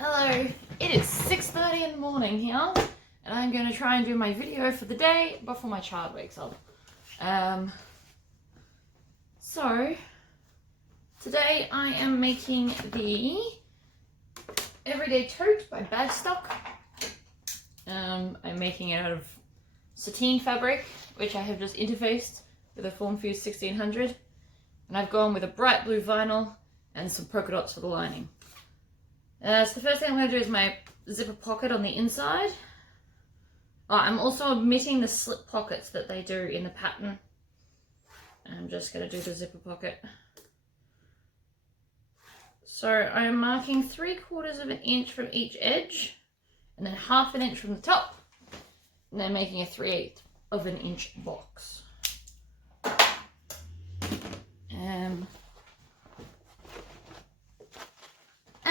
Hello, it is 6:30 in the morning here, and I'm going to try and do my video for the day before my child wakes up. So, today I am making the Everyday Tote by Bagstock. I'm making it out of sateen fabric, which I have just interfaced with a Formfuse 1600, and I've gone with a bright blue vinyl and some polka dots for the lining. So the first thing I'm going to do is my zipper pocket on the inside. I'm also omitting the slip pockets that they do in the pattern. I'm just going to do the zipper pocket. So I'm marking 3/4 of an inch from each edge, and then 1/2 inch from the top, and then making a 3/8 of an inch box.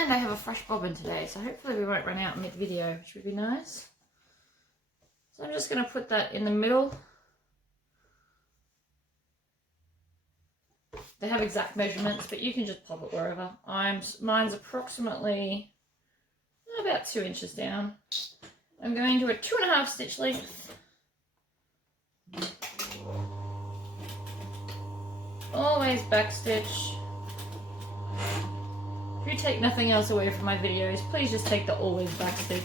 And I have a fresh bobbin today, so hopefully we won't run out mid-video, which would be nice. So I'm just going to put that in the middle. They have exact measurements, but you can just pop it wherever. Mine's approximately about 2 inches down. I'm going to a 2.5 stitch length. Always backstitch. If you take nothing else away from my videos, please just take the always backstitch.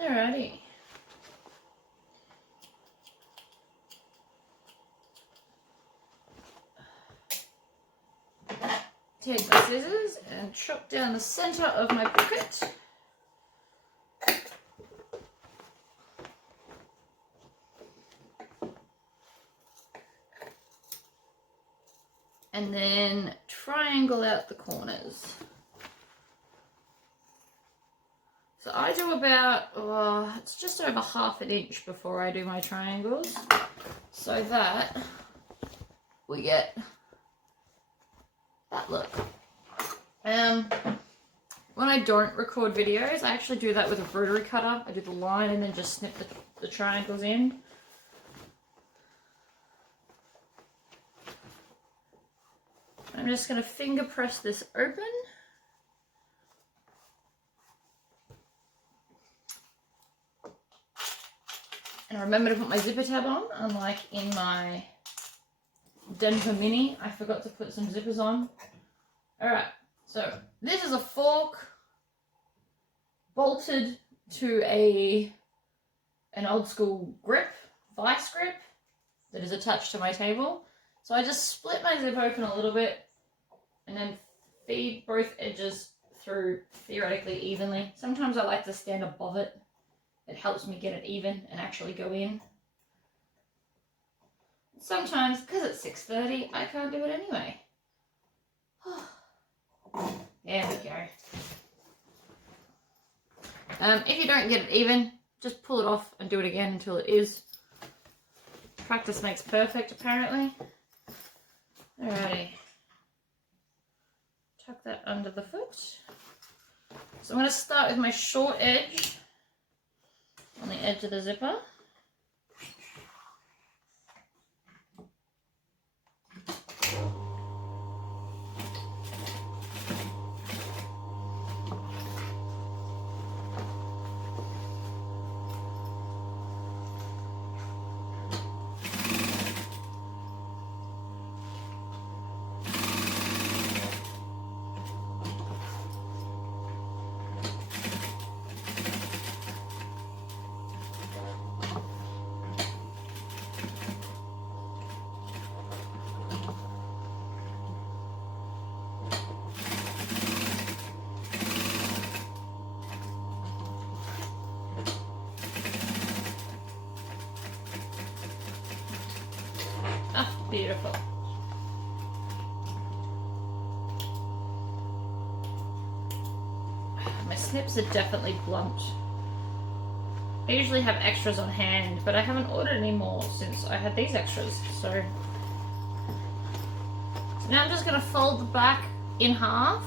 Alrighty. Take my scissors and chop down the center of my pocket. And then triangle out the corners. So I do about, it's just over 1/2 inch before I do my triangles, so that we get that look. When I don't record videos, I actually do that with a rotary cutter. I do the line and then just snip the triangles in. I'm just going to finger press this open. And remember to put my zipper tab on, unlike in my Denver Mini, I forgot to put some zippers on. Alright, so this is a fork bolted to an old school grip, vice grip, that is attached to my table. So I just split my zip open a little bit and then feed both edges through theoretically evenly. Sometimes I like to stand above it. It helps me get it even and actually go in. Sometimes, because it's 6:30, I can't do it anyway. There we go. If you don't get it even, just pull it off and do it again until it is. Practice makes perfect, apparently. Alrighty. Tuck that under the foot. So I'm going to start with my short edge on the edge of the zipper. Beautiful. My snips are definitely blunt. I usually have extras on hand, but I haven't ordered any more since I had these extras, so now I'm just going to fold the back in half,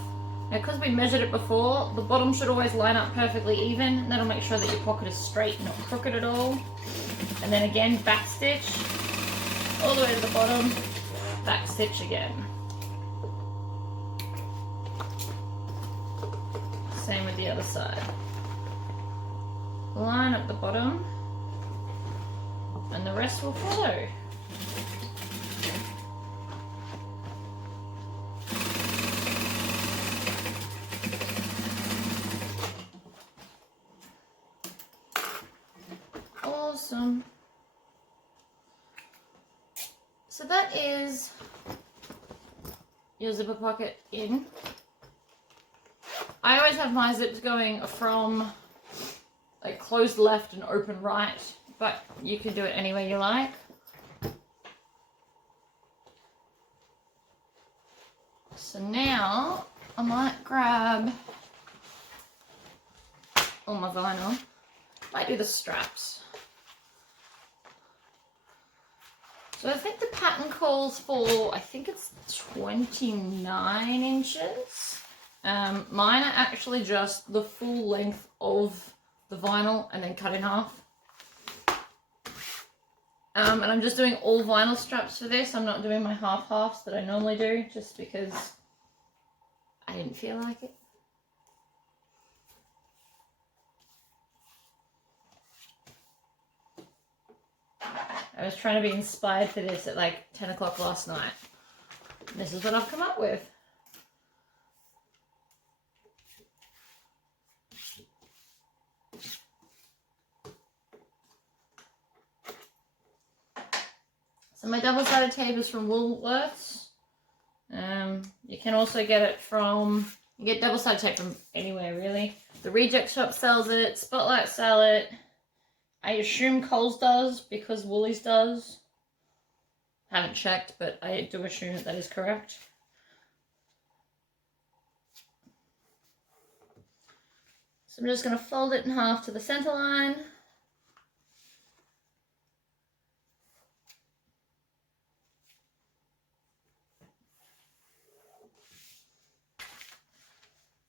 Now, because we measured it before, the bottom should always line up perfectly even. That'll make sure that your pocket is straight, not crooked at all. And then again, back stitch all the way to the bottom, back stitch again. Same with the other side. Line up the bottom, and the rest will follow. Awesome. So that is your zipper pocket in. I always have my zips going from like closed left and open right, but you can do it any way you like. So now I might grab all my vinyl. Might do the straps. So I think the pattern calls for, I think it's 29 inches. Mine are actually just the full length of the vinyl and then cut in half. And I'm just doing all vinyl straps for this. I'm not doing my half-halves that I normally do, just because I didn't feel like it. I was trying to be inspired for this at like 10 o'clock last night. And this is what I've come up with. So my double-sided tape is from Woolworths. You can also get it from, you get double-sided tape from anywhere really. The Reject Shop sells it, Spotlight sell it. I assume Coles does because Woolies does. Haven't checked, but I do assume that is correct. So I'm just going to fold it in half to the center line.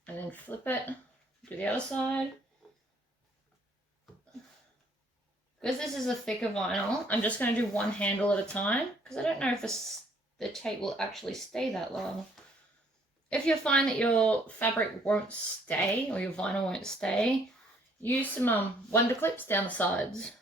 And then flip it, do the other side. Because this is a thicker vinyl, I'm just going to do one handle at a time, because I don't know if the tape will actually stay that long. If you find that your fabric won't stay, or your vinyl won't stay, use some Wonder Clips down the sides.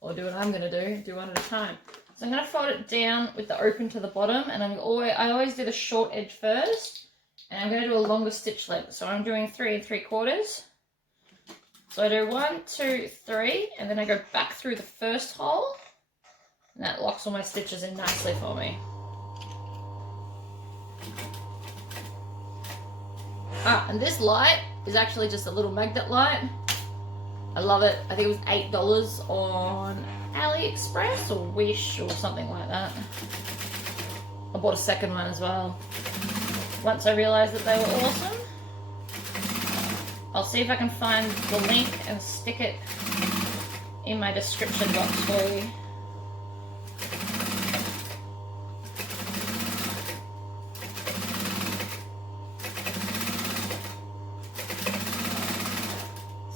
Or do what I'm going to do one at a time. So I'm going to fold it down with the open to the bottom, and I always do the short edge first, and I'm going to do a longer stitch length. So I'm doing 3 3/4. So I do 1, 2, 3, and then I go back through the first hole, and that locks all my stitches in nicely for me. And this light is actually just a little magnet light. I love it. I think it was $8 on AliExpress or Wish or something like that. I bought a second one as well. Once I realised that they were awesome. I'll see if I can find the link and stick it in my description box for you.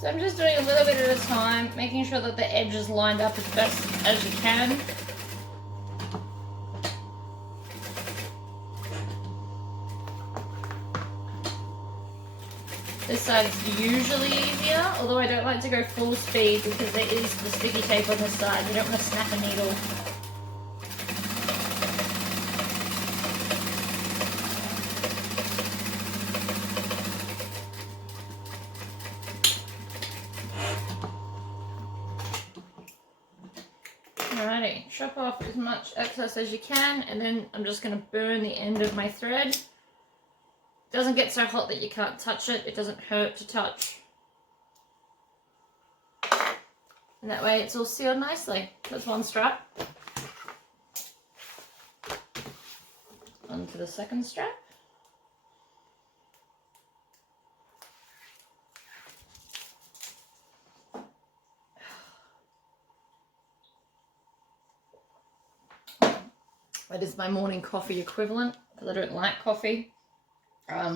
So I'm just doing a little bit at a time, making sure that the edge is lined up as best as you can. This side is usually easier, although I don't like to go full speed because there is the sticky tape on this side. You don't want to snap a needle. Alrighty, chop off as much excess as you can, and then I'm just going to burn the end of my thread. It doesn't get so hot that you can't touch it. It doesn't hurt to touch. And that way it's all sealed nicely. That's one strap. Onto the second strap. That is my morning coffee equivalent, because I don't like coffee.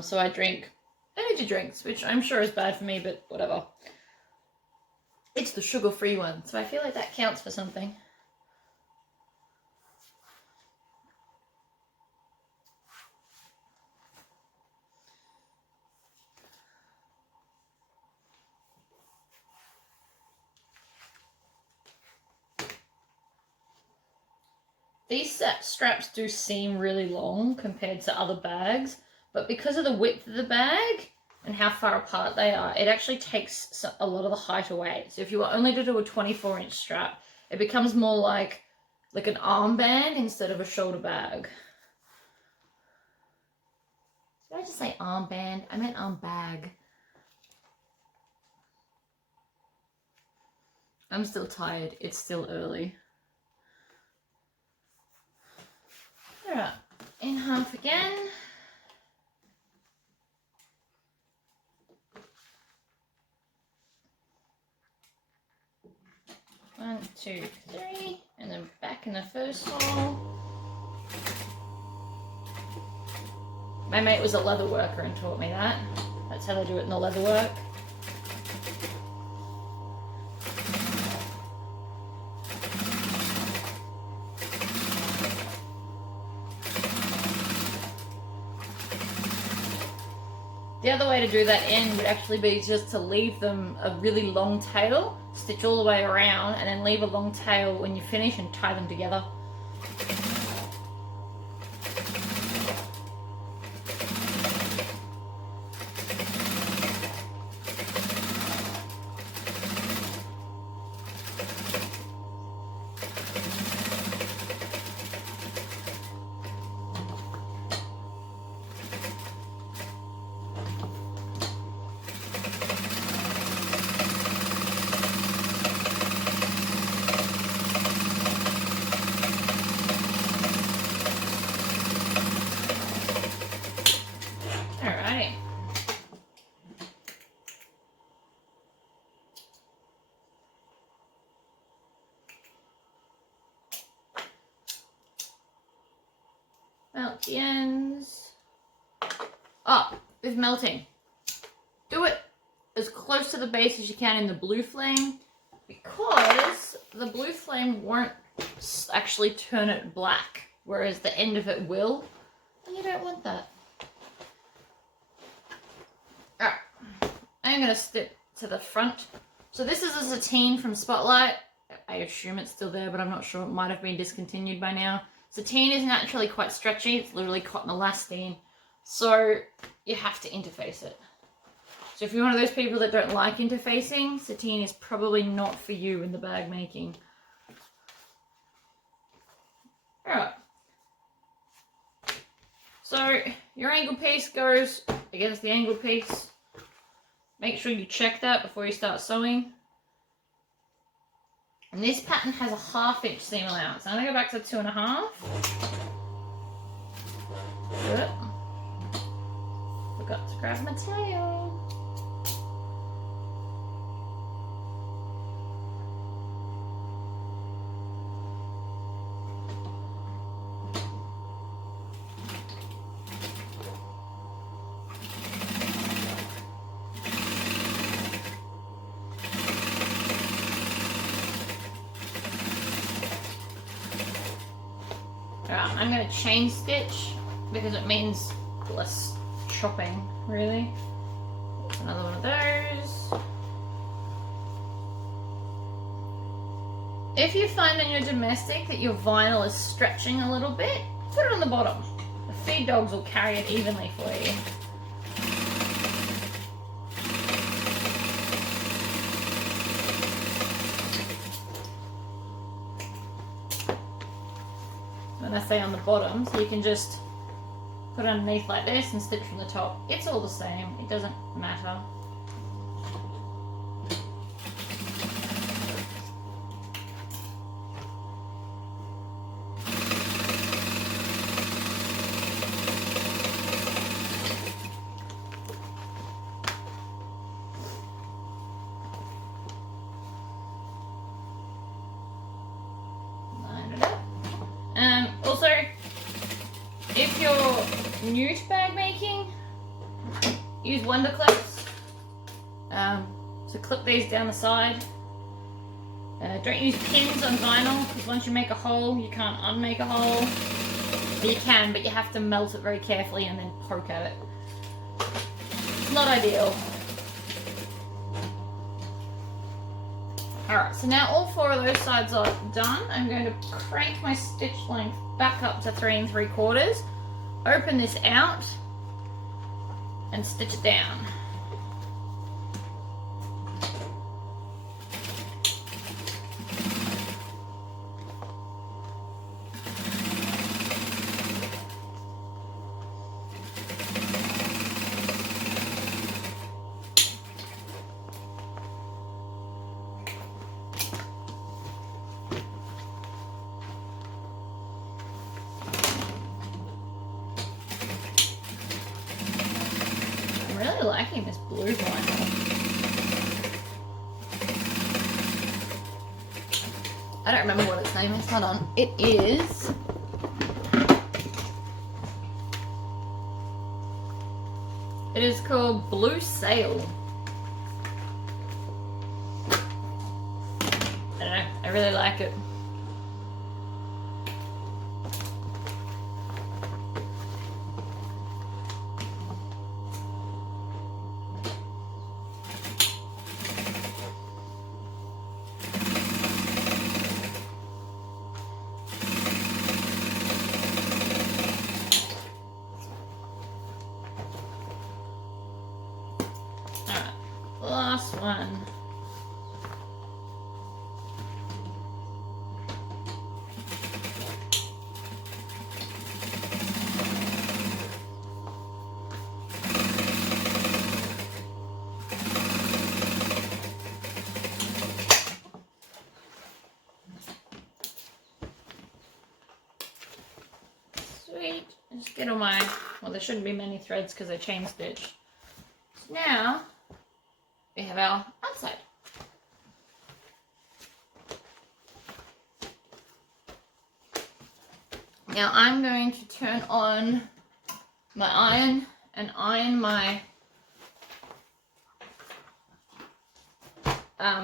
So I drink energy drinks, which I'm sure is bad for me, but whatever. It's the sugar-free one, so I feel like that counts for something. These straps do seem really long compared to other bags, but because of the width of the bag and how far apart they are, it actually takes a lot of the height away. So if you were only to do a 24-inch strap, it becomes more like an armband instead of a shoulder bag. Did I just say armband? I meant arm bag. I'm still tired. It's still early. Alright, in half again. One, two, three, and then back in the first hole. My mate was a leather worker and taught me that. That's how they do it in the leather work. The other way to do that end would actually be just to leave them a really long tail, stitch all the way around, and then leave a long tail when you finish and tie them together. Melt the ends. Oh, with melting. Do it as close to the base as you can in the blue flame, because the blue flame won't actually turn it black, whereas the end of it will, and you don't want that. Alright, I'm going to stick to the front. So this is a sateen from Spotlight. I assume it's still there, but I'm not sure. It might have been discontinued by now. Sateen is naturally quite stretchy. It's literally cotton elastane. So you have to interface it. So if you're one of those people that don't like interfacing, sateen is probably not for you in the bag making. Alright. So your angle piece goes against the angle piece. Make sure you check that before you start sewing. And this pattern has a 1/2 inch seam allowance. I'm going to go back to 2.5. Good. Forgot to grab my tail. Alright, I'm going to chain stitch because it means less chopping, really. There's another one of those. If you find in your domestic that your vinyl is stretching a little bit, put it on the bottom. The feed dogs will carry it evenly for you. When I say on the bottom, so you can just put it underneath like this and stitch from the top. It's all the same, it doesn't matter. Also, if you're new to bag making, use Wonder Clips. So clip these down the side. Don't use pins on vinyl, because once you make a hole, you can't unmake a hole. Well, you can, but you have to melt it very carefully and then poke at it. It's not ideal. Alright, so now all 4 of those sides are done. I'm going to crank my stitch length back up to 3 3/4, open this out, and stitch it down. Liking this blue vinyl. I don't remember what its name is. Hold on. It is... It is called Blue Sail. I don't know. I really like it. Last one. Sweet. Just get all my, well, there shouldn't be many threads because I chain stitched. So now we have our outside. Now I'm going to turn on my iron and iron my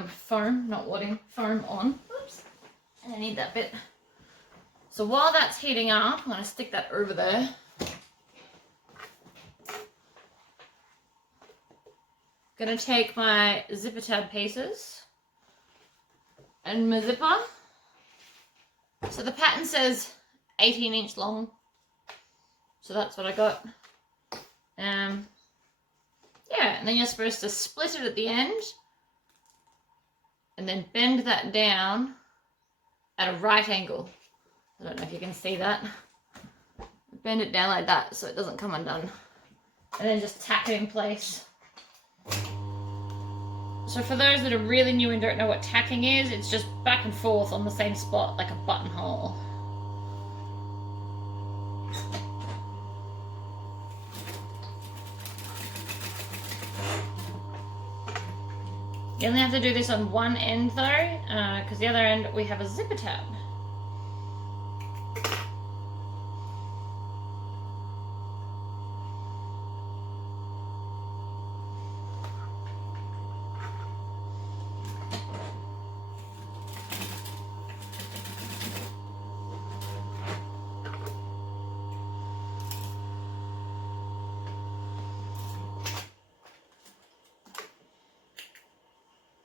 foam, not wadding, foam on. Oops, and I need that bit. So while that's heating up, I'm going to stick that over there. Gonna take my zipper tab pieces and my zipper. So the pattern says 18-inch long, so that's what I got. Yeah, and then you're supposed to split it at the end and then bend that down at a right angle. I don't know if you can see that. Bend it down like that so it doesn't come undone, and then just tack it in place. So for those that are really new and don't know what tacking is, it's just back and forth on the same spot like a buttonhole. You only have to do this on one end though, because the other end we have a zipper tab.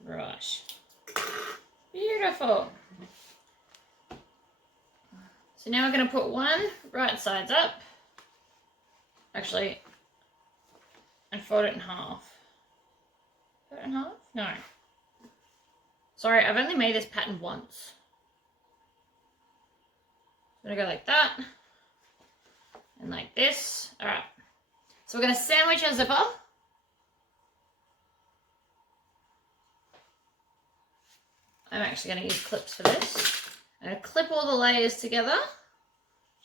Right. Beautiful. So now we're going to put one right sides up, actually, and fold it in half. Fold it in half? No. Sorry, I've only made this pattern once. I'm going to go like that, and like this. Alright. So we're going to sandwich our zipper. I'm actually going to use clips for this. I'm going to clip all the layers together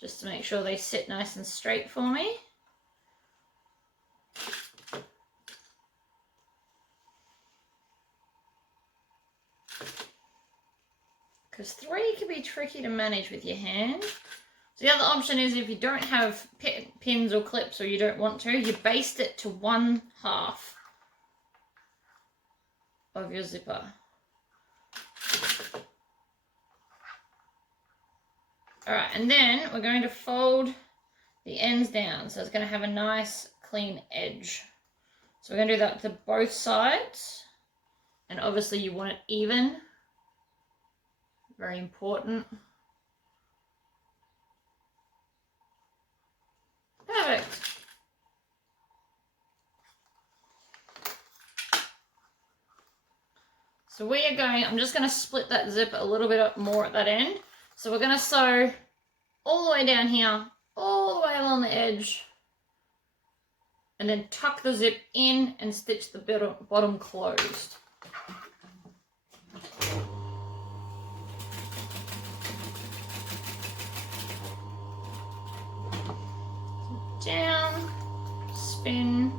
just to make sure they sit nice and straight for me. Because 3 can be tricky to manage with your hand. So the other option is if you don't have pins or clips or you don't want to, you baste it to 1/2 of your zipper. Alright, and then we're going to fold the ends down, so it's going to have a nice clean edge. So we're going to do that to both sides, and obviously you want it even, very important. Perfect. So we are going, I'm just going to split that zip a little bit more at that end. So we're going to sew all the way down here, all the way along the edge, and then tuck the zip in and stitch the bottom closed. Down, spin.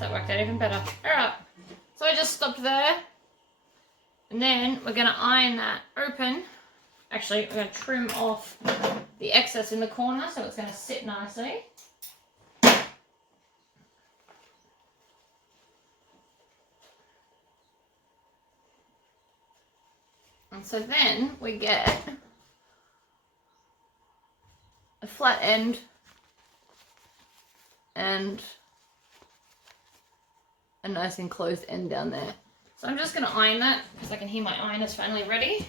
That worked out even better. Alright, so I just stopped there, and then we're going to iron that open. Actually, we're going to trim off the excess in the corner so it's going to sit nicely. And so then we get a flat end and a nice enclosed end down there. So I'm just going to iron that because I can hear my iron is finally ready.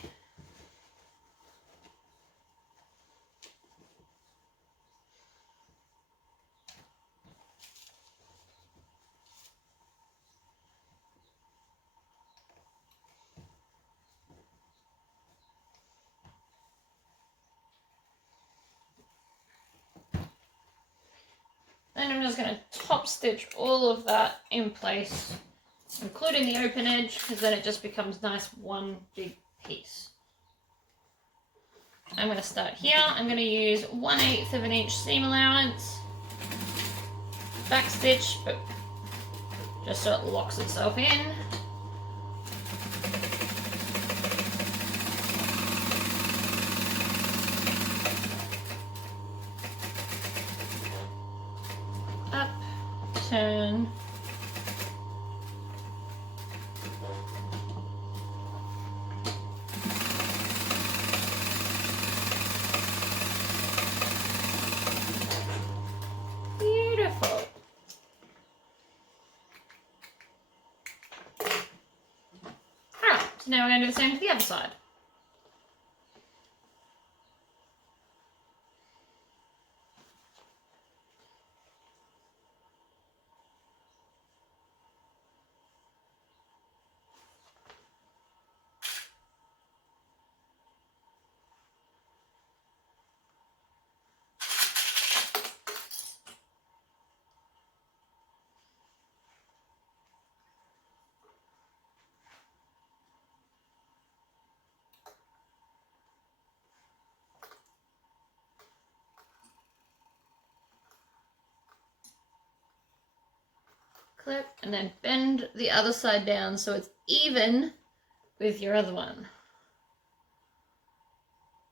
Then I'm just going to top stitch all of that in place, including the open edge, because then it just becomes nice one big piece. I'm going to start here. I'm going to use 1/8 of an inch seam allowance, back stitch, but just so it locks itself in. Up, turn, beautiful. Alright, so now we're going to do the same to the other side. Clip and then bend the other side down so it's even with your other one.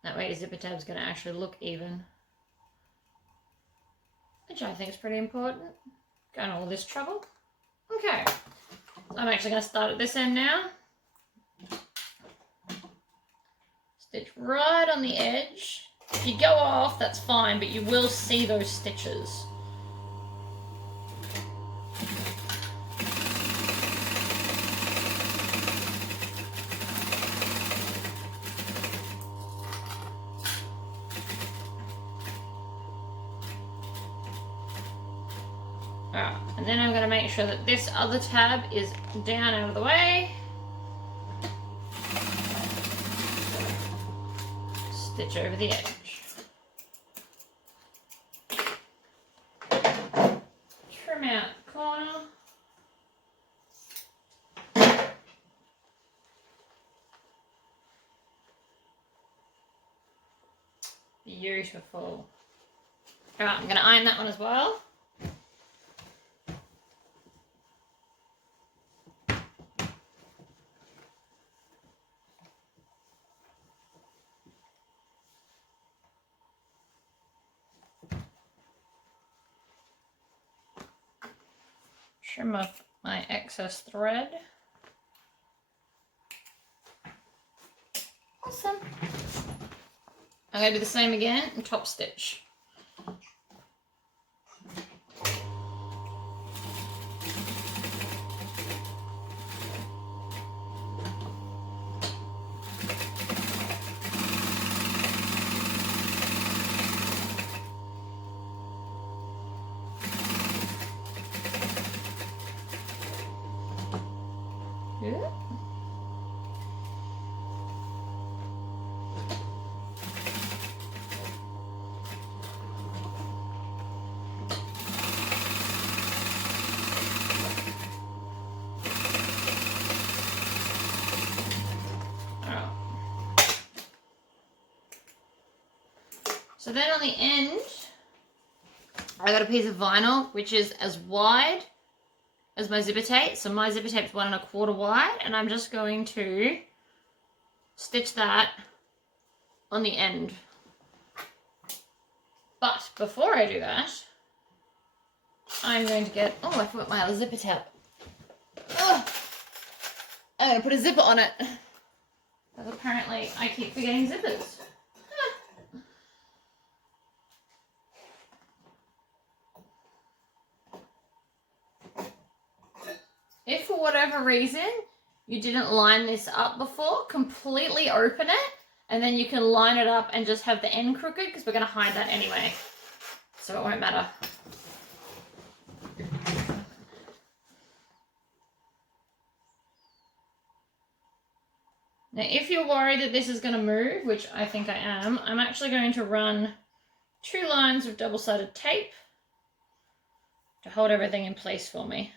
That way your zipper tab's going to actually look even, which I think is pretty important. Going all this trouble. Okay, so I'm actually going to start at this end now. Stitch right on the edge. If you go off, that's fine, but you will see those stitches. Alright, and then I'm going to make sure that this other tab is down out of the way. Stitch over the edge. Beautiful. Alright, I'm going to iron that one as well. Trim off my excess thread. Awesome. I'm going to do the same again and top stitch. Good. So then on the end, I got a piece of vinyl which is as wide as my zipper tape. So my zipper tape is 1 1/4 wide, and I'm just going to stitch that on the end. But before I do that, I'm going to get, oh, I forgot my other zipper tape. Oh, I'm going to put a zipper on it. Because apparently I keep forgetting zippers. If for whatever reason you didn't line this up before, completely open it and then you can line it up and just have the end crooked, because we're going to hide that anyway. So it won't matter. Now if you're worried that this is going to move, which I think I am, I'm actually going to run 2 lines of double-sided tape to hold everything in place for me.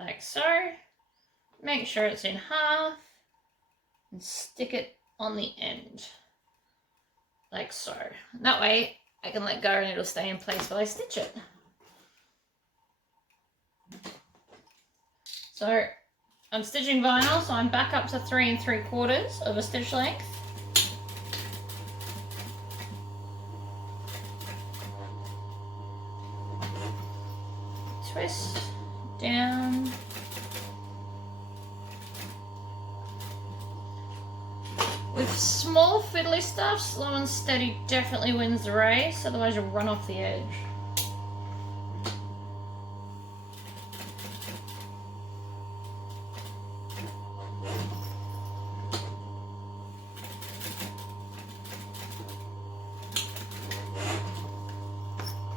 Like so. Make sure it's in half and stick it on the end. Like so. That way I can let go and it'll stay in place while I stitch it. So I'm stitching vinyl, so I'm back up to 3 3/4 of a stitch length. Twist down. With small fiddly stuff, slow and steady definitely wins the race, otherwise you'll run off the edge.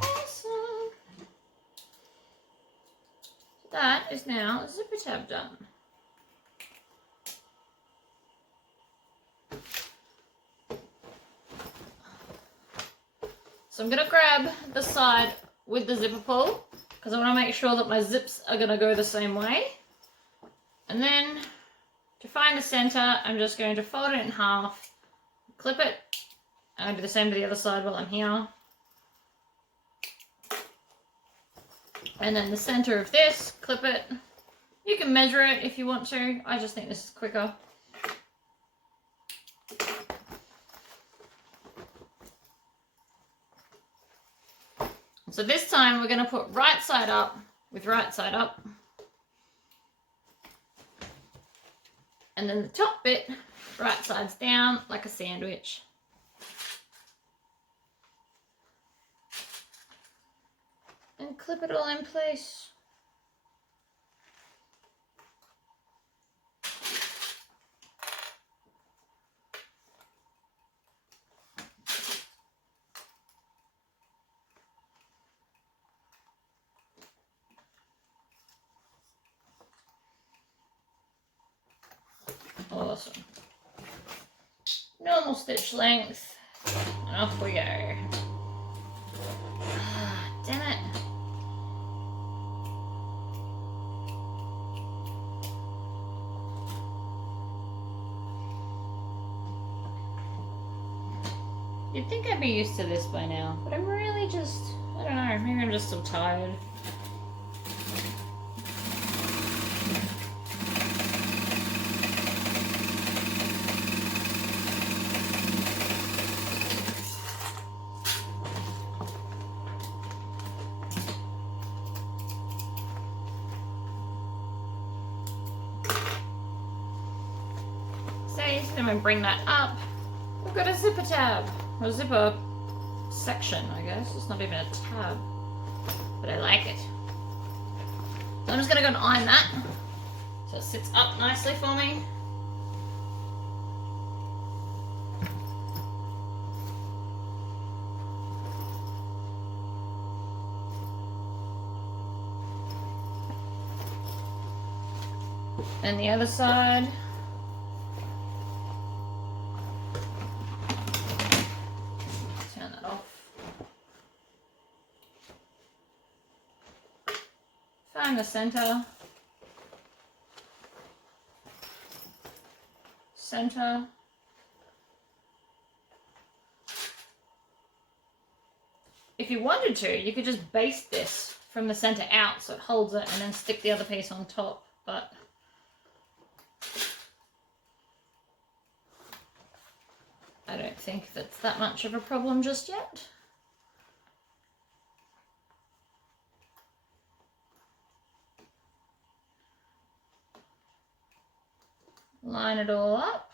Awesome. That is now zipper tab done. So I'm going to grab the side with the zipper pull because I want to make sure that my zips are going to go the same way. And then to find the center, I'm just going to fold it in half, clip it. I'm going to do the same to the other side while I'm here. And then the center of this, clip it. You can measure it if you want to. I just think this is quicker. So this time we're going to put right side up with right side up. And then the top bit, right side's down like a sandwich. And clip it all in place. Awesome. normal stitch length, and off we go. Damn it. You'd think I'd be used to this by now, but I'm really just, I don't know, maybe I'm just so tired. So I'm going to bring that up. We've got a zipper tab. A zipper section, I guess. It's not even a tab, but I like it. So I'm just going to go and iron that so it sits up nicely for me. And the other side. Find the center. Center. If you wanted to, you could just baste this from the center out so it holds it and then stick the other piece on top, but I don't think that's that much of a problem just yet. Line it all up.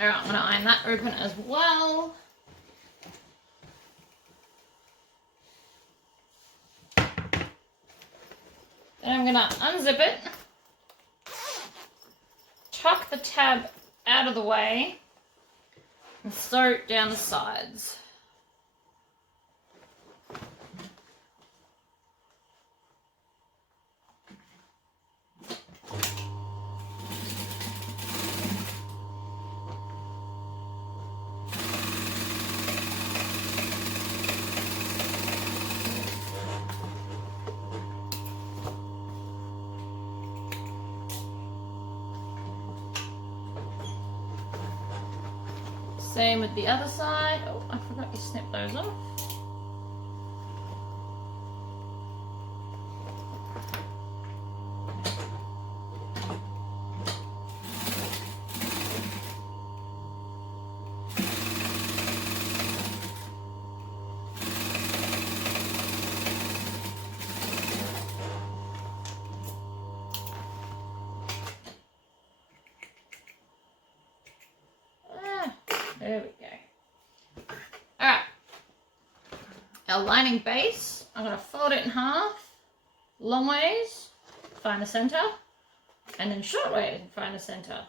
Alright, I'm going to iron that open as well. Then I'm going to unzip it, tuck the tab out of the way, and sew it down the sides. Same with the other side. Oh, I forgot to snip those off. There we go. Alright. Our lining base, I'm going to fold it in half, long ways, find the center, and then short ways, find the center.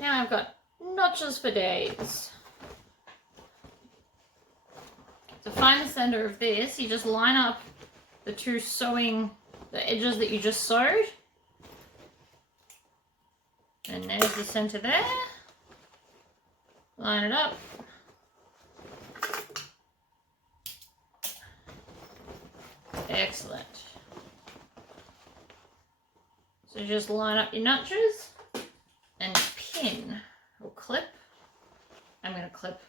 Now I've got notches for days. To find the center of this, you just line up the two sewing, the edges that you just sewed. And there's the center there. Line it up. Excellent. So just line up your notches and pin or clip. I'm going to clip.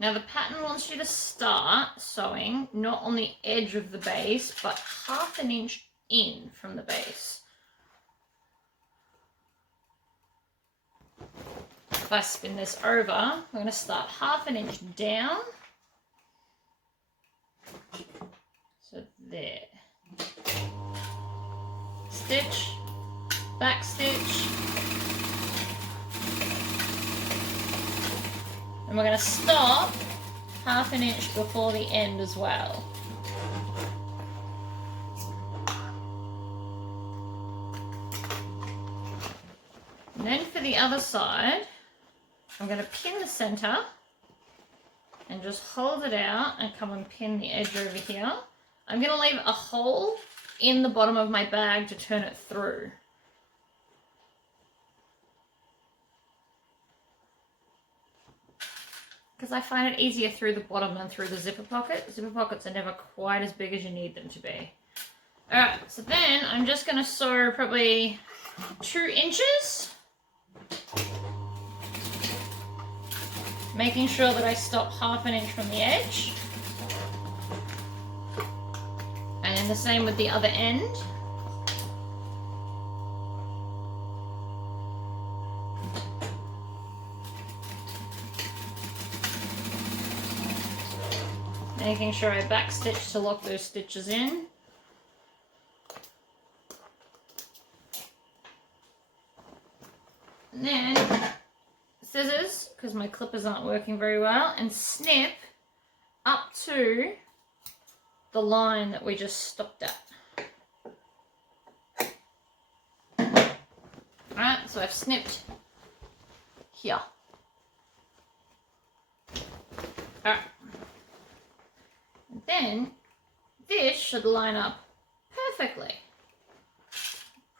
Now the pattern wants you to start sewing not on the edge of the base, but half an inch in from the base. I spin this over, I'm going to start 1/2 inch down. So there. Stitch, back stitch. And we're going to stop 1/2 inch before the end as well. And then for the other side, I'm going to pin the center and just hold it out and come and pin the edge over here. I'm going to leave a hole in the bottom of my bag to turn it through. Because I find it easier through the bottom than through the zipper pocket. Zipper pockets are never quite as big as you need them to be. Alright, so then I'm just going to sew probably 2 inches. Making sure that I stop 1/2 inch from the edge. And then the same with the other end. Making sure I back stitch to lock those stitches in. And then scissors, because my clippers aren't working very well, and snip up to the line that we just stopped at. Alright, so I've snipped here. Alright. And then this should line up perfectly.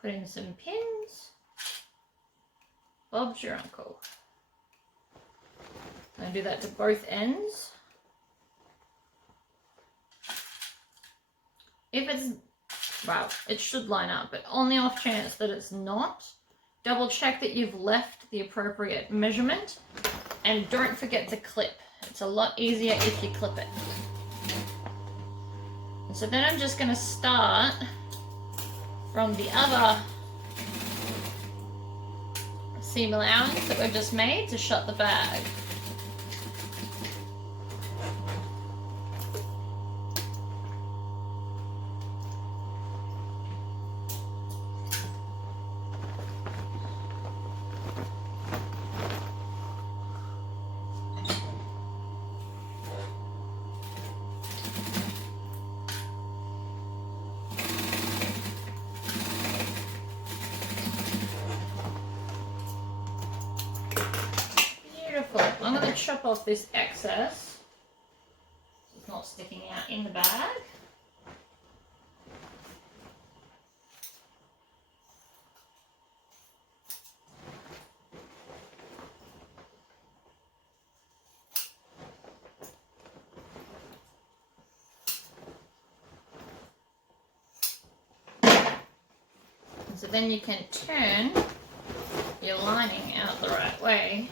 Put in some pins. Bob's your uncle. I'm going to do that to both ends. If it's, well, it should line up, but on the off chance that it's not, double check that you've left the appropriate measurement, and don't forget to clip. It's a lot easier if you clip it. And so then I'm just going to start from the other seam allowance that we've just made to shut the bag. I'm going to chop off this excess so it's not sticking out in the bag. And so then you can turn your lining out the right way.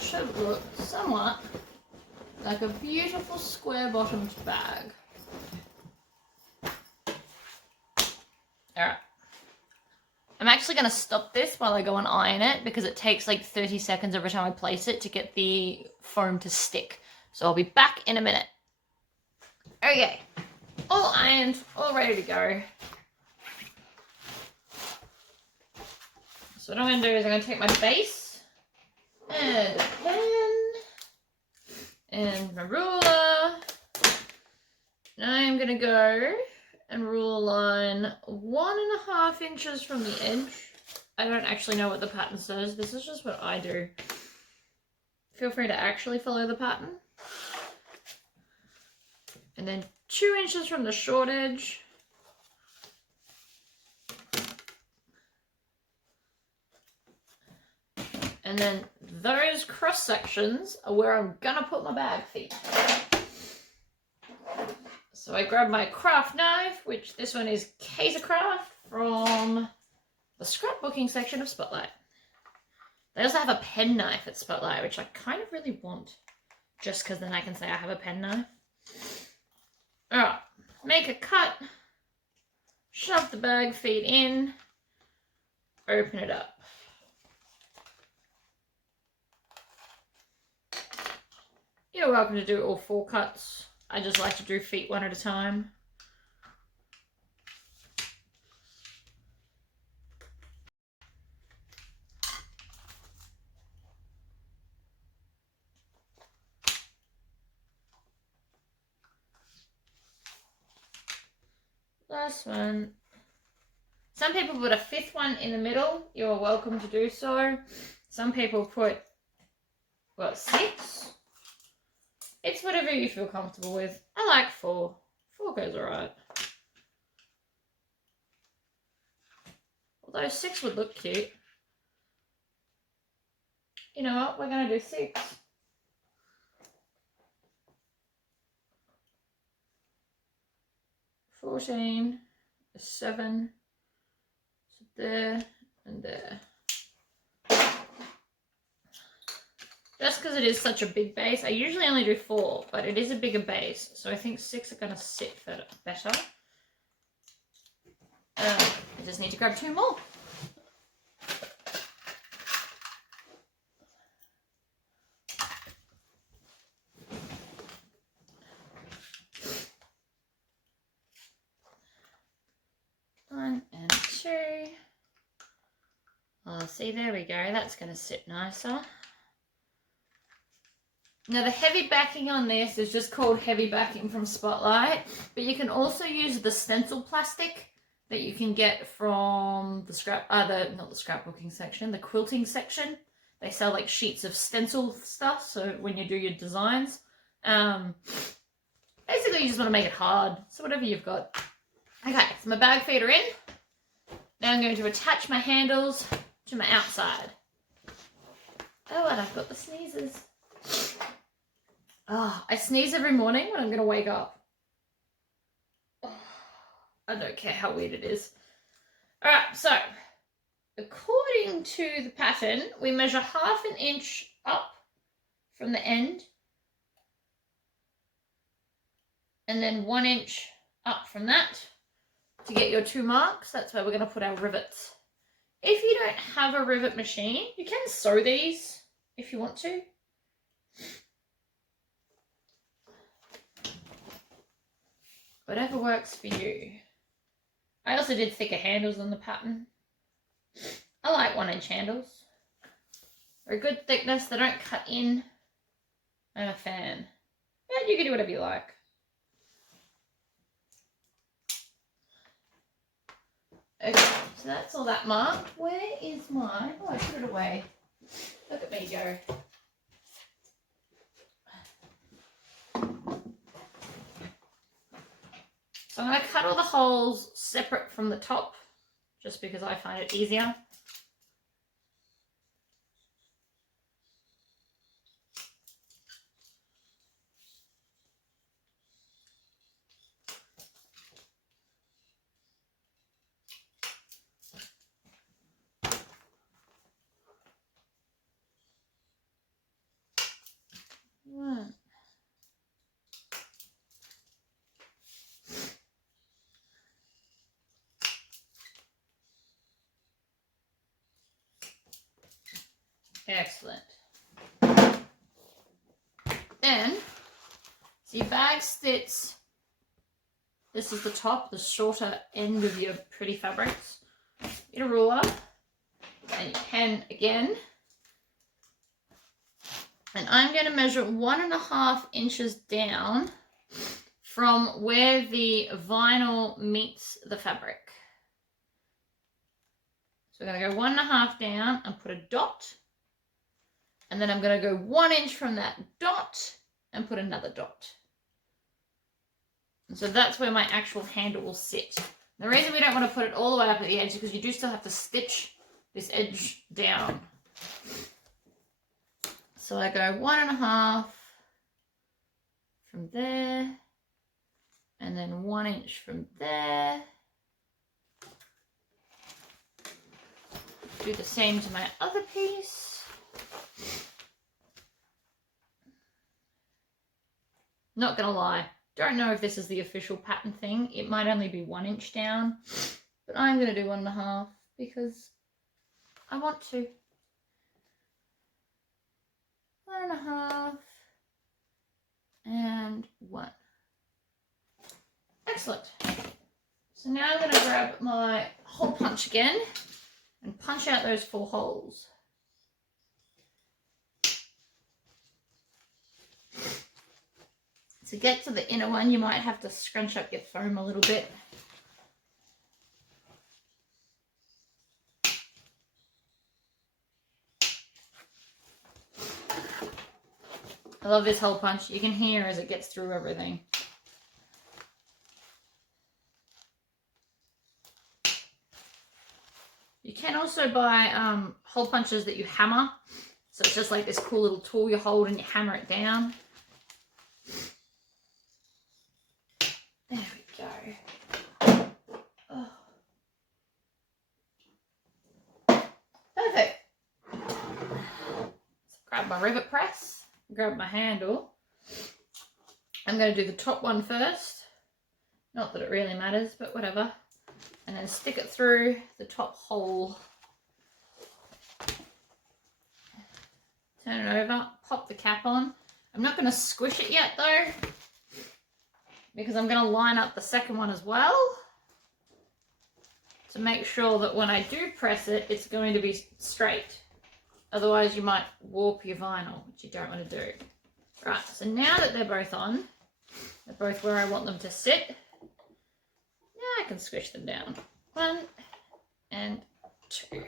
Should look somewhat like a beautiful square bottomed bag. Alright. I'm actually going to stop this while I go and iron it because it takes like 30 seconds every time I place it to get the foam to stick. So I'll be back in a minute. Okay. All ironed, all ready to go. So what I'm going to do is I'm going to take my base and a pen and my ruler, and I'm going to go and rule a line 1.5 inches from the edge. I don't actually know what the pattern says. This is just what I do. Feel free to actually follow the pattern. And then 2 inches from the short edge. And then those cross sections are where I'm gonna put my bag feet. So I grab my craft knife, which this one is Craft from the scrapbooking section of Spotlight. They also have a pen knife at Spotlight, which I kind of really want, just because then I can say I have a pen knife. Alright, make a cut shove the bag feed in, open it up. You're welcome to do all 4 cuts. I just like to do feet one at a time. Last one. Some people put a 5th one in the middle. You're welcome to do so. Some people put, what, 6? It's whatever you feel comfortable with. I like 4. 4 goes alright. Although 6 would look cute. You know what? We're going to do 6. $14, 7, so there and there. Just because it is such a big base, I usually only do 4, but it is a bigger base, so I think 6 are going to sit better. I just need to grab 2 more. One and 2. Oh, see, there we go. That's going to sit nicer. Now, the heavy backing on this is just called heavy backing from Spotlight, but you can also use the stencil plastic that you can get from the not the scrapbooking section, the quilting section. They sell like sheets of stencil stuff, so when you do your designs. Basically, you just want to make it hard, so whatever you've got. Okay, so my bag feeder in. Now I'm going to attach my handles to my outside. Oh, and I've got the sneezes. Oh, I sneeze every morning when I'm going to wake up. Oh, I don't care how weird it is. Alright, so according to the pattern, we measure 1/2 inch up from the end and then 1 inch up from that to get your 2 marks. That's where we're going to put our rivets. If you don't have a rivet machine, you can sew these if you want to. Whatever works for you. I also did thicker handles on the pattern. I like 1 inch handles. They're a good thickness, they don't cut in. I'm a fan. But you can do whatever you like. Okay, so that's all that marked. Where is mine? Oh, I put it away. Look at me go. So I'm going to cut all the holes separate from the top, just because I find it easier. Excellent. Then, so your bag sits, this is the top, the shorter end of your pretty fabrics. Get a ruler and your pen again. And I'm going to measure 1.5 inches down from where the vinyl meets the fabric. So we're going to go 1.5 down and put a dot. And then I'm going to go 1 inch from that dot and put another dot. And so that's where my actual handle will sit. The reason we don't want to put it all the way up at the edge is because you do still have to stitch this edge down. So I go 1.5 from there, and then 1 inch from there. Do the same to my other piece. Not gonna lie, Don't know if this is the official pattern thing. It might only be 1 inch down, but I'm going to do 1.5 because I want to. 1.5 and 1. Excellent. So now I'm going to grab my hole punch again and punch out those 4 holes. To get to the inner one, you might have to scrunch up your foam a little bit. I love this hole punch. You can hear as it gets through everything. You can also buy hole punches that you hammer. So it's just like this cool little tool you hold and you hammer it down. There we go. Oh. Perfect. So grab my rivet press, grab my handle. I'm going to do the top one first. Not that it really matters, but whatever. And then stick it through the top hole. Turn it over, pop the cap on. I'm not going to squish it yet though, because I'm going to line up the second one as well to make sure that when I do press it, it's going to be straight. Otherwise you might warp your vinyl, which you don't want to do. Right, so now that they're both on, they're both where I want them to sit, now I can squish them down. 1 and 2.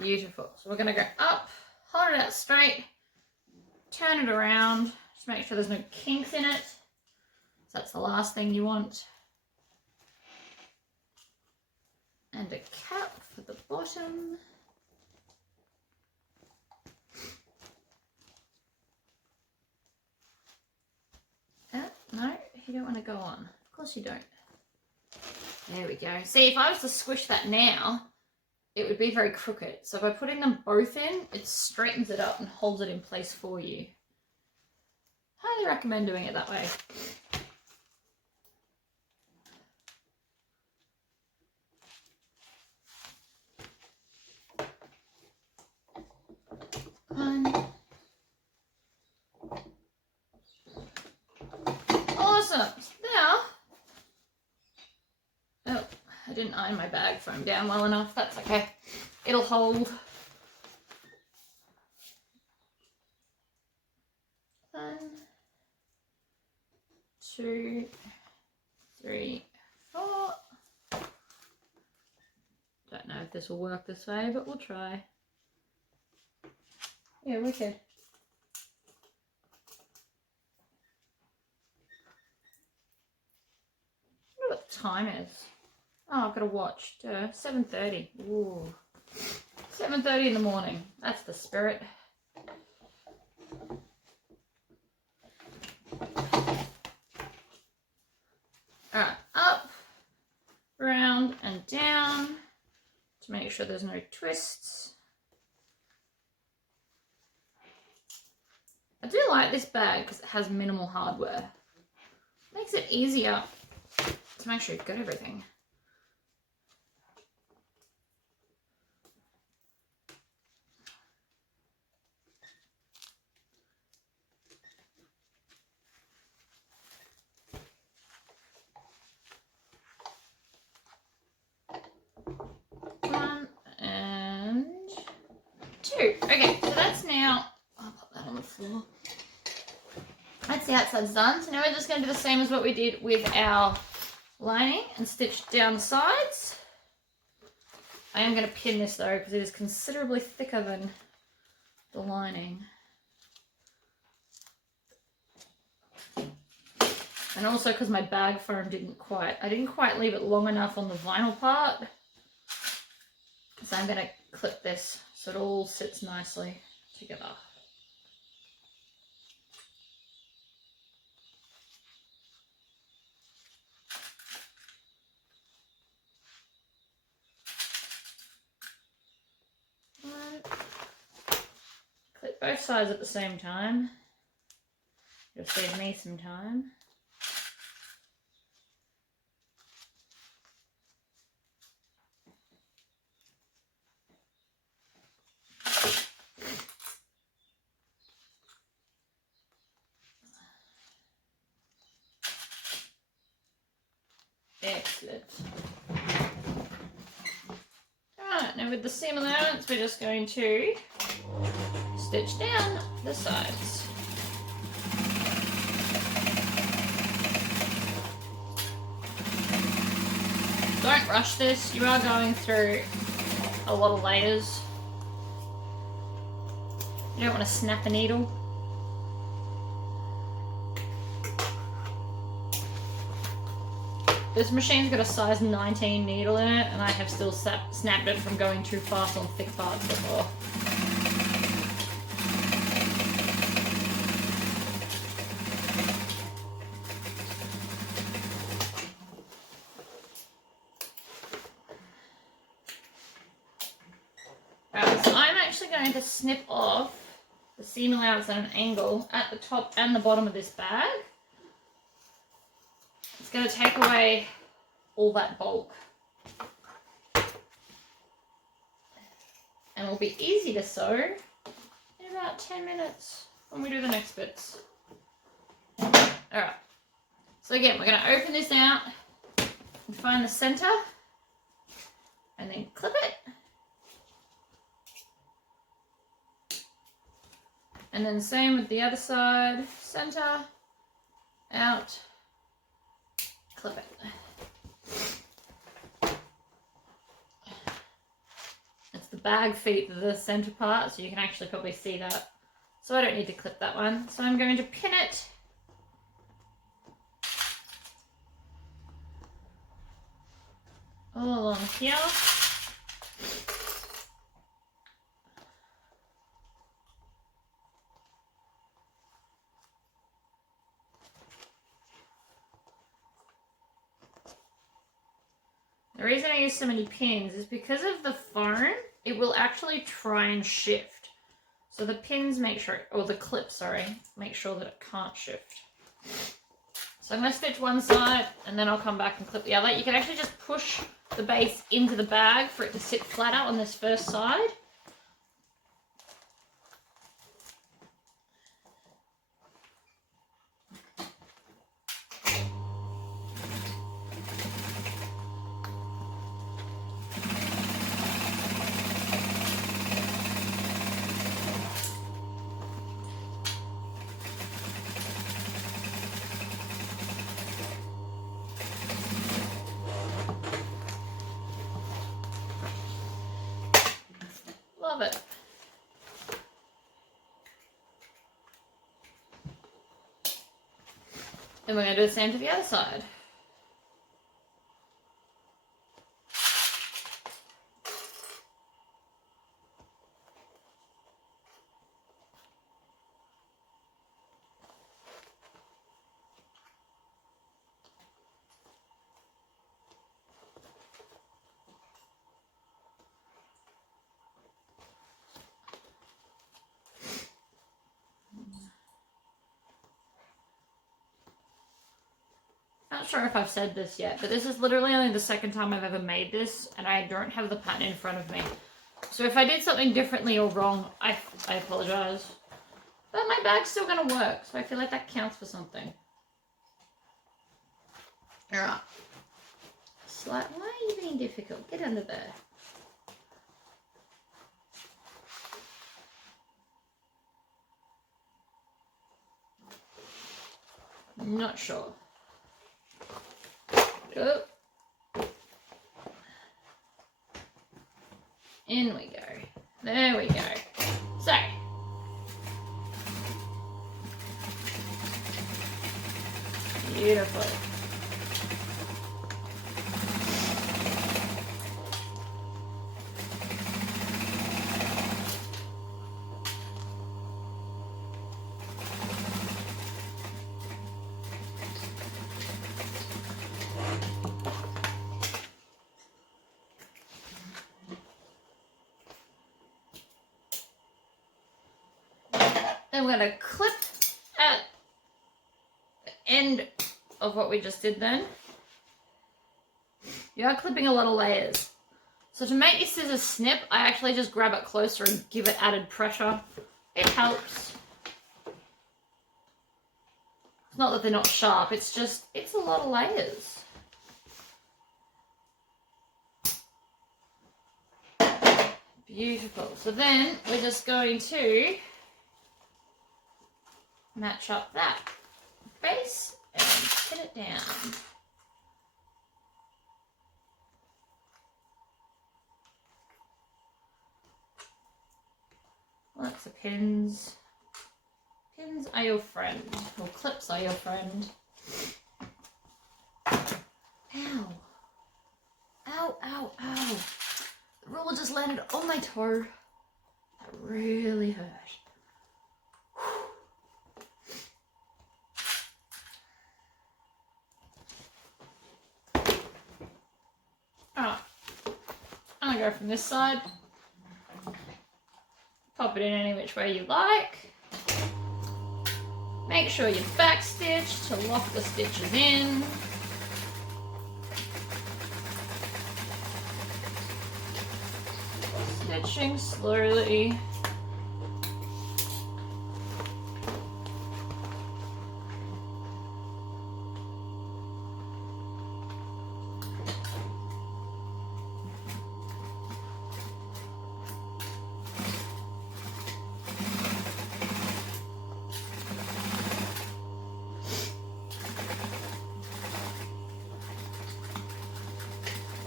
Beautiful. So we're going to go up, hold it out straight, turn it around, just make sure there's no kinks in it. So that's the last thing you want. And a cap for the bottom. No, you don't want to go on. Of course you don't. There we go. See, if I was to squish that now, it would be very crooked. So by putting them both in, it straightens it up and holds it in place for you. Highly recommend doing it that way. Awesome. Now, oh, I didn't iron my bag foam down well enough. That's okay. It'll hold. 1, 2, 3, 4. Don't know if this will work this way, but we'll try. Yeah, wicked. I wonder what the time is. Oh, I've got to watch. 7:30. Ooh. 7:30 in the morning. That's the spirit. Alright, up, round and down to make sure there's no twists. I do like this bag because it has minimal hardware. Makes it easier to make sure you've got everything. Okay, so that's now, I'll put that on the floor. That's the outside's done. So now we're just going to do the same as what we did with our lining and stitch down the sides. I am going to pin this though because it is considerably thicker than the lining. And also because my bag foam I didn't quite leave it long enough on the vinyl part. So I'm going to clip this so it all sits nicely together. Clip both sides at the same time. Just save me some time. Excellent. Alright, now with the seam allowance, we're just going to stitch down the sides. Don't rush this, you are going through a lot of layers. You don't want to snap a needle. This machine's got a size 19 needle in it, and I have still snapped it from going too fast on thick parts before. Alright, so I'm actually going to snip off the seam allowance at an angle at the top and the bottom of this bag. It's going to take away all that bulk. And it'll be easy to sew in about 10 minutes when we do the next bits. Alright, so again, we're going to open this out and find the center and then clip it. And then same with the other side, center, out, clip it. It's the bag feet that are the center part, so you can actually probably see that. So I don't need to clip that one. So I'm going to pin it all along here. The reason I use so many pins is because of the foam, it will actually try and shift. So the pins make sure, or the clip, sorry, make sure that it can't shift. So I'm going to stitch one side and then I'll come back and clip the other. You can actually just push the base into the bag for it to sit flatter on this first side. Love it. And we're going to do the same to the other side. Not sure if I've said this yet, but this is literally only the second time I've ever made this, and I don't have the pattern in front of me. So if I did something differently or wrong, I apologise. But my bag's still going to work, so I feel like that counts for something. Alright. Why are you being difficult? Get under there. I'm not sure. Oh. In we go. There we go. So. Beautiful. Then we're going to clip at end of what we just did then, you are clipping a lot of layers. So to make your scissors snip, I actually just grab it closer and give it added pressure. It helps. It's not that they're not sharp, it's just, it's a lot of layers. Beautiful. So then we're just going to match up that base and pin it down. Lots of pins. Pins are your friend, or clips are your friend. Ow. Ow, ow, ow. The ruler just landed on my toe. That really hurt. Alright. I'm gonna go from this side. Pop it in any which way you like. Make sure you back stitch to lock the stitches in. Stitching slowly.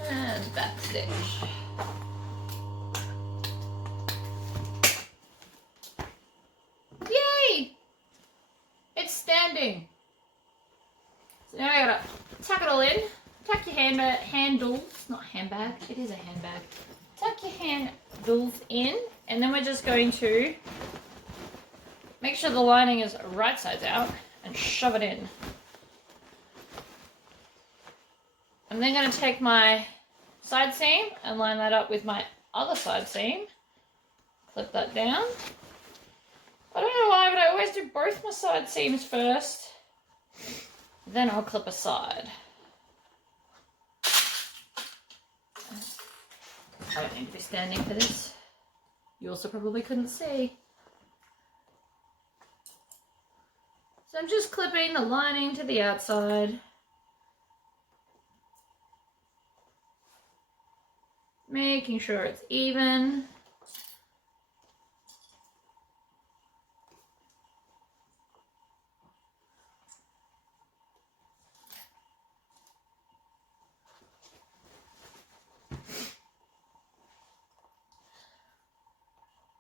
And back stitch. So now I gotta tuck it all in. Tuck your handles, not handbag, it is a handbag. Tuck your handles in, and then we're just going to make sure the lining is right sides out and shove it in. I'm then going to take my side seam and line that up with my other side seam. Clip that down. I don't know why, but I always do both my side seams first. Then I'll clip a side. I don't need to be standing for this. You also probably couldn't see. So I'm just clipping the lining to the outside. Making sure it's even.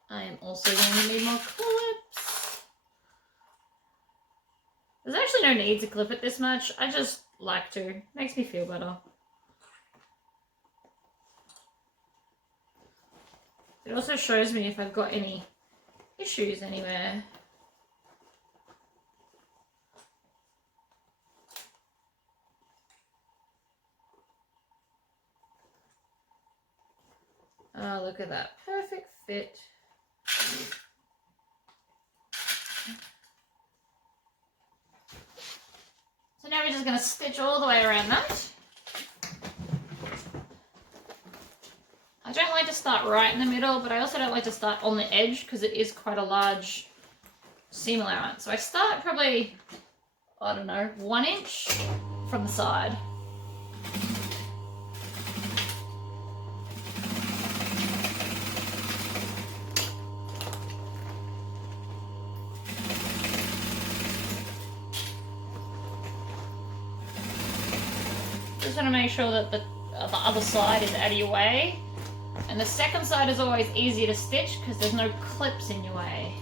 I am also going to need more clips. There's actually no need to clip it this much. I just like to. Makes me feel better. It also shows me if I've got any issues anywhere. Oh, look at that. Perfect fit. So now we're just going to stitch all the way around that. I don't like to start right in the middle, but I also don't like to start on the edge because it is quite a large seam allowance. So I start probably, I don't know, 1 inch from the side. Just want to make sure that the other side is out of your way. And the second side is always easier to stitch because there's no clips in your way.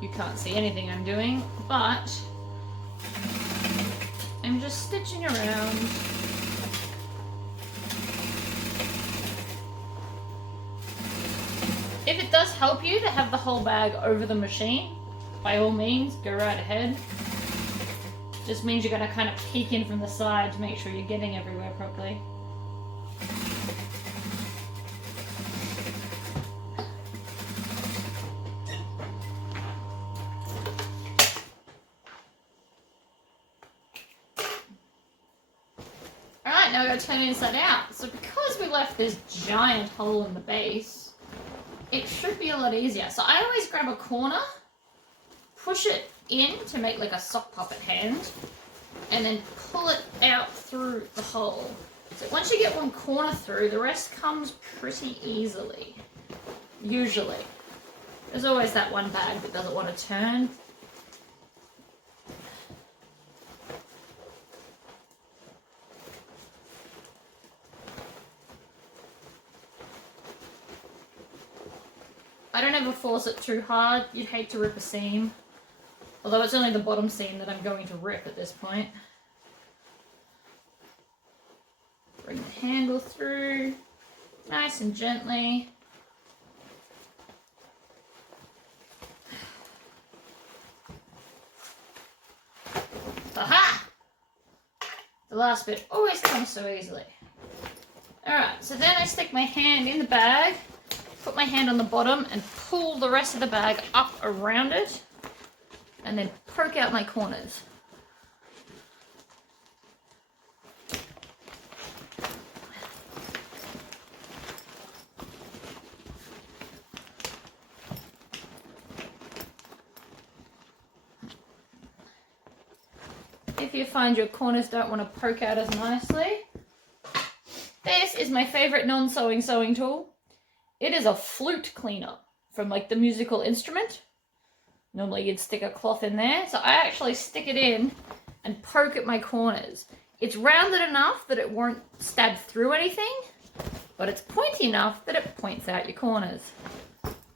You can't see anything I'm doing, but I'm just stitching around. If it does help you to have the whole bag over the machine, by all means, go right ahead. Just means you're going to kind of peek in from the side to make sure you're getting everywhere properly. now I gotta turn it inside out. So because we left this giant hole in the base, it should be a lot easier. So I always grab a corner, push it in to make like a sock puppet hand, and then pull it out through the hole. So once you get one corner through, the rest comes pretty easily, usually. There's always that one bag that doesn't want to turn. I don't ever force it too hard. You'd hate to rip a seam. Although it's only the bottom seam that I'm going to rip at this point. Bring the handle through, nice and gently. Aha! The last bit always comes so easily. Alright, so then I stick my hand in the bag, put my hand on the bottom and pull the rest of the bag up around it, and then poke out my corners. If you find your corners don't want to poke out as nicely, this is my favorite non-sewing sewing tool. It is a flute cleaner from like the musical instrument. Normally you'd stick a cloth in there, so I actually stick it in and poke at my corners. It's rounded enough that it won't stab through anything, but it's pointy enough that it points out your corners.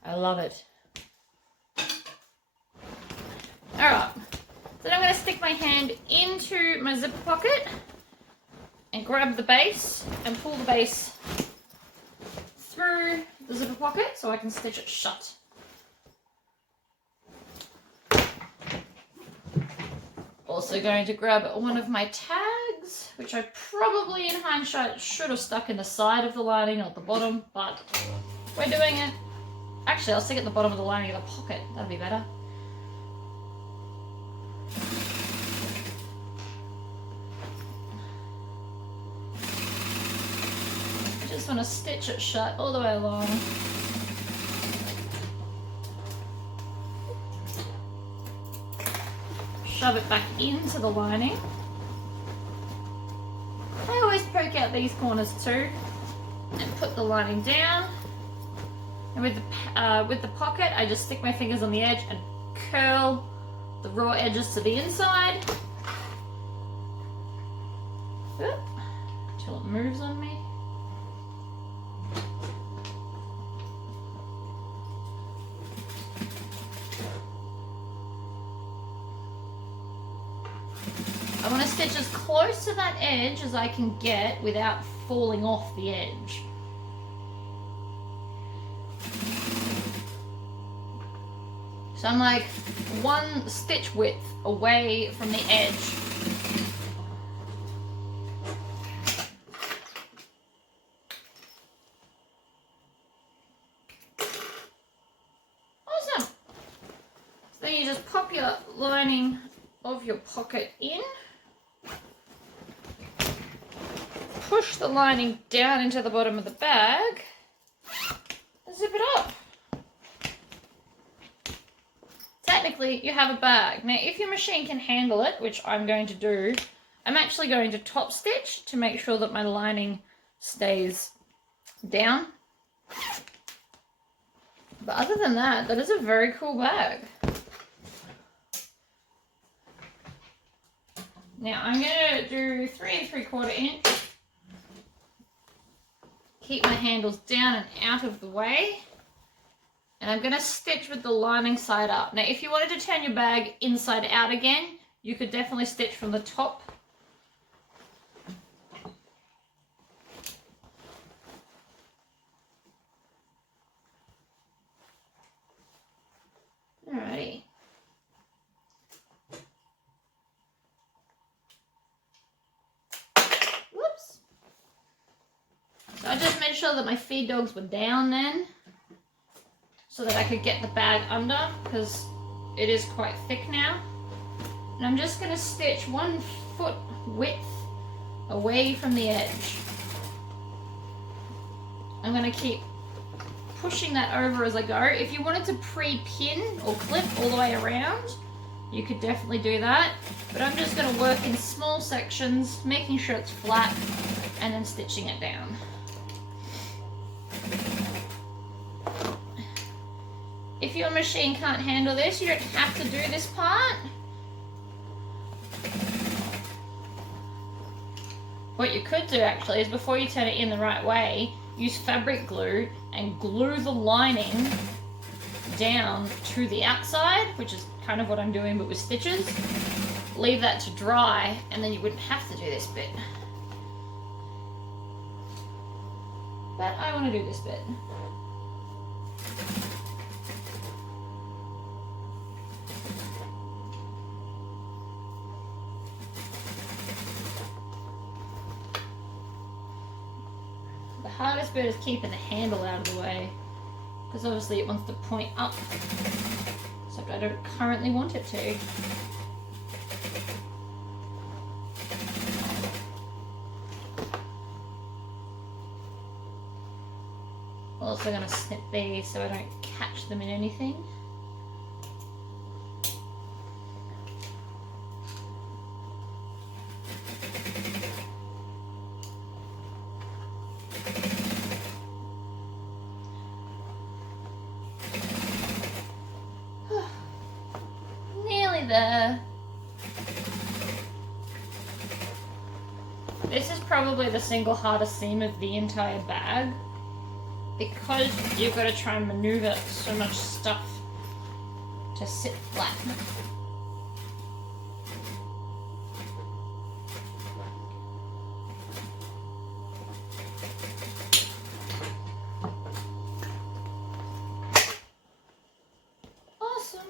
I love it. Alright, so then I'm going to stick my hand into my zipper pocket and grab the base and pull the base through the zipper pocket so I can stitch it shut. Also going to grab one of my tags, which I probably in hindsight should have stuck in the side of the lining, not the bottom, but we're doing it. Actually, I'll stick it at the bottom of the lining of the pocket, that'd be better. I just want to stitch it shut all the way along. Shove it back into the lining. I always poke out these corners too and put the lining down. And with the pocket, I just stick my fingers on the edge and curl the raw edges to the inside. Until it moves on me. I want to stitch as close to that edge as I can get without falling off the edge. So I'm like one stitch width away from the edge. Awesome. So then you just pop your lining of your pocket in. Push the lining down into the bottom of the bag and zip it up. Technically, you have a bag. Now, if your machine can handle it, which I'm going to do, I'm actually going to top stitch to make sure that my lining stays down. But other than that, that is a very cool bag. Now, I'm going to do 3 3/4 inch. Keep my handles down and out of the way. And I'm going to stitch with the lining side up. Now, if you wanted to turn your bag inside out again, you could definitely stitch from the top. Alrighty. Whoops. So I just made sure that my feed dogs were down then, so that I could get the bag under, because it is quite thick now. And I'm just going to stitch 1 foot width away from the edge. I'm going to keep pushing that over as I go. If you wanted to pre-pin or clip all the way around, you could definitely do that. But I'm just going to work in small sections, making sure it's flat, and then stitching it down. If your machine can't handle this, you don't have to do this part. What you could do actually is, before you turn it in the right way, use fabric glue and glue the lining down to the outside, which is kind of what I'm doing but with stitches. Leave that to dry and then you wouldn't have to do this bit. But I want to do this bit. The hardest bit is keeping the handle out of the way, because obviously it wants to point up, except I don't currently want it to. I'm also going to snip these so I don't catch them in anything. There. This is probably the single hardest seam of the entire bag, because you've got to try and maneuver so much stuff to sit flat. Awesome.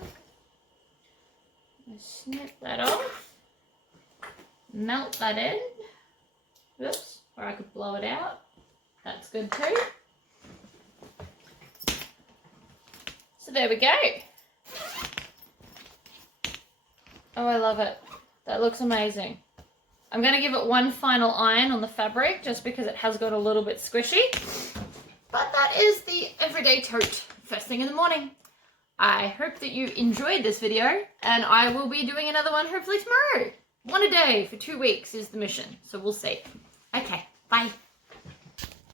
Snip that off, melt that in. Oops, or I could blow it out. That's good too. So there we go. Oh, I love it. That looks amazing. I'm going to give it one final iron on the fabric just because it has got a little bit squishy. But that is the Everyday Tote first thing in the morning. I hope that you enjoyed this video, and I will be doing another one hopefully tomorrow. One a day for 2 weeks is the mission, so we'll see. Okay, bye.